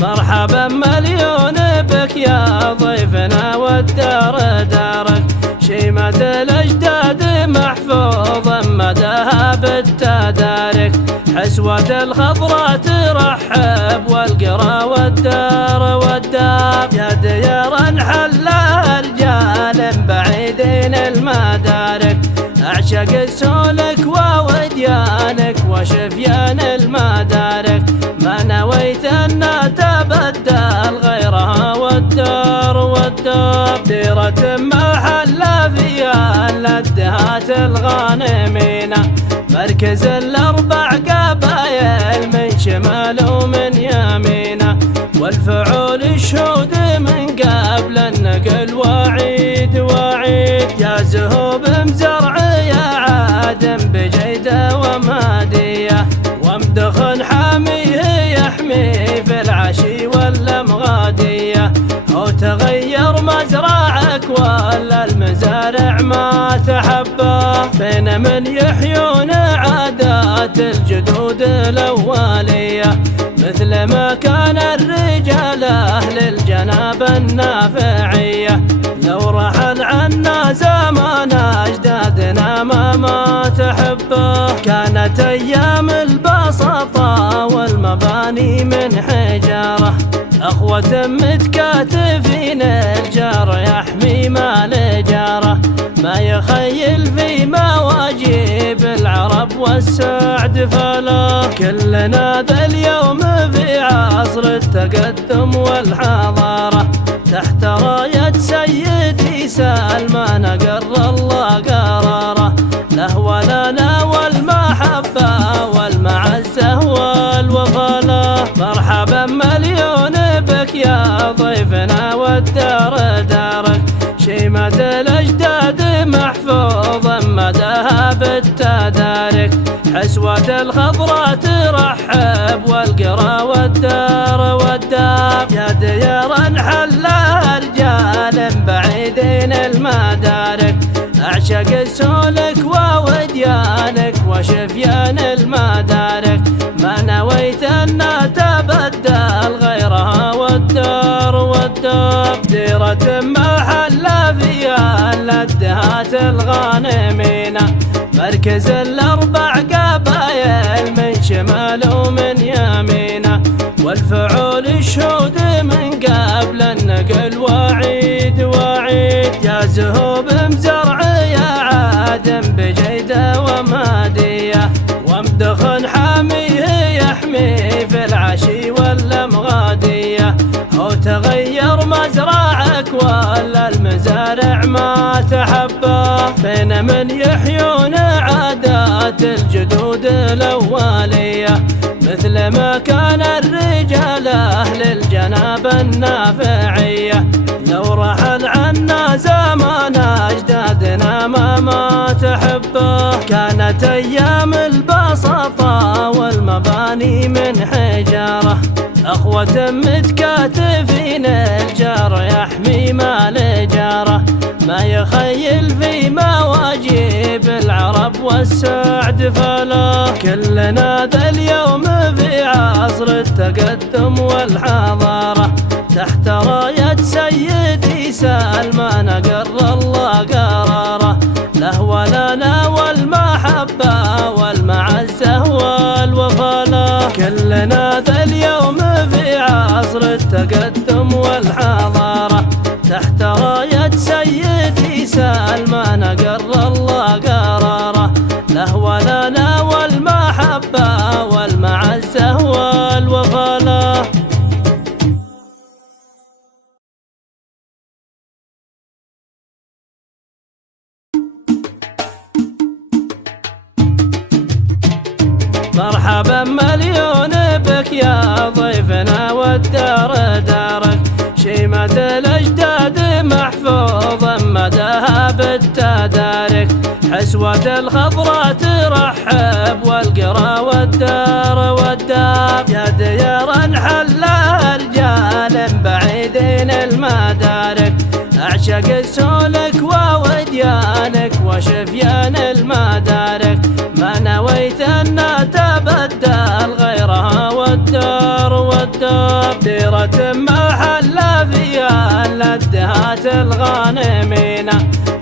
مرحبا مليون بك يا ضيفنا والدار دارك، شيمة الأجداد محفوظا مداها بالتدارك، حسوة الخضراء ترحب والقرى والدار يا ديار حلها رجال بعيدين المدارك، أعشق السولك ووديانك وشفيان المدارك، ما نويت أن تبدل غيرها والدار ديرة محل فيها الأدهات الغانمين، مركز الأربع قبايل من شمال ومن يمين، والفعول الشهود من قبل النقل وعيد يا زهوب مزرع يا عادم بجيدة ومادية، ومدخن حاميه يحمي في العشي والمغادية، هو تغير مزرعك ولا المزارع ما تحبه، فين من يحيون عادات الجدود الأولية، مثل ما كان الرجال أهل الجناب النافعية، لو رحل عنا زمان أجدادنا ما تحبه، كانت أيام البساطة والمباني من حجارة، أخوة متكاتفين الجار يحمي مال جاره، ما يخيل في مواجيب العرب والسعد فلا، كلنا ذا اليوم في عصر التقدم والحضارة، تحت راية سيدي سلمان قر الله قراره، له ولنا والمحبة والمعزة والوفاء، مرحبا مليون بك يا ضيفنا والدار دارك، شيمة الأجداد محفوظا مداها بالتدارك، حسوة الخضراء ترحب والقرى والدار يا ديار حلها رجال بعيدين المدارك، أعشق السولك ووديانك وشفيان المدارك، ما نويت أن تبدل غيرها والدار ديرة محل فيها الأدهات الغانمين، مركز الأربع قبايل من شمال ومن يمين، والفعول الشهود من قبل النقل وعيد يا زهوب مزرع يا عادم بجيدة ومادية، ومدخن حاميه يحمي في العشي والمغادية، هو تغير مزرعك ولا المزارع ما تحبه، فين من يحيون عادات الجدود الأولية، مثل ما كان الرجال أهل الجناب النافعية، لو رحل عنا زمان أجدادنا ما تحبه، كانت أيام البساطة والمباني من حجارة، أخوة متكاتفين الجار يحمي مال جاره، ما يخيل في مواجيب العرب والسعد فلا، كلنا ذا اليوم في عصر التقدم والحضارة، تحت راية سيدي سلمان قر الله قراره، له ولنا والمحبة والمعزة والوفاء، كلنا ذا اليوم في عصر التقدم والحضارة، تحت راية سيدي سلمان قر الله قراره، له ولنا والمحبة والمعزة والوفاء. مرحبا مليون بك يا ضيفنا والدار دارك، شيمة الأجداد محفوظا مداها بالتدارك، حسوة الخضراء ترحب والقرى والدار يا ديار حلها رجال بعيدين المدارك، أعشق السولك ووديانك وشفيان المدارك، ما نويت أن تبدل غيرها والدار ديرة الغانمين.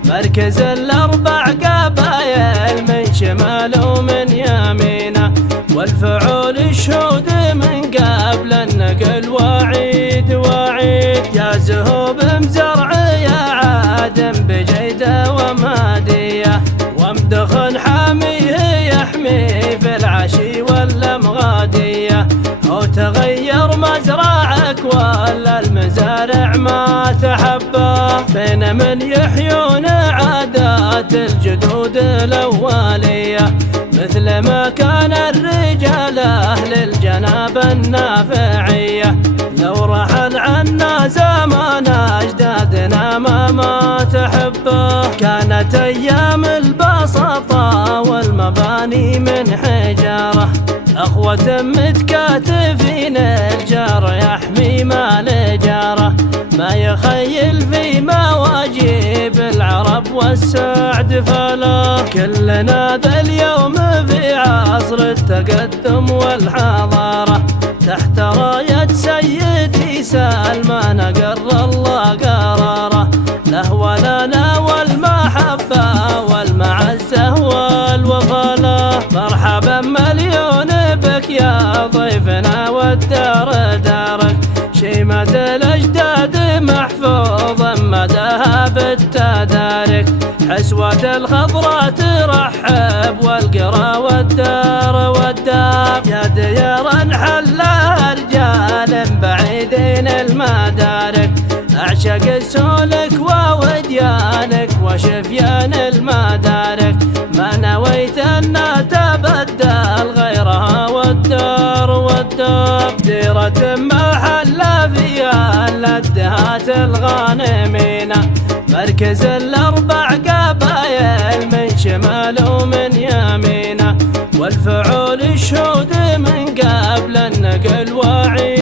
مركز الأربع قبايل من شمال ومن يمين، والفعول الشهود من قبل النقل وعيد وعيد. يا زهوب مزرع يا عادم بجيده ومهديه، ومدخن حاميه يحمي في العشي والمغاديه. هو تغير مزرعك ولا المزارع ما تحبه، فين من يحيون عادات الجدود الأولية، مثل ما كان الرجال أهل الجناب النافعية. لو رحل عنا زمان أجدادنا ما تحبه، كانت أيام البساطة والمباني من حجارة، أخوة متكاتفين الجار يحمي مال جاره. ما يخيل في مواجيب العرب والسعد فلا، كلنا ذا اليوم في عصر التقدم والحضارة، تحت راية سيدي سلمان قر الله قراره. له ولنا والمحبة والمعزة والوفاء، مرحبا مليون بك يا ضيفنا والدار دارك. شيمة الأجداد محفوظا مداها بالتدارك، حسوة الخضراء ترحب والقرى والدار والدار. يا ديار حلها رجال بعيدين المدارك، أعشق السولك ووديانك وشفيان المدارك. ما نويت أن تبدل غيرها والدار والدار، ديرة محل فيها الدهات الغانمين. مركز الأربع قبايل من شمال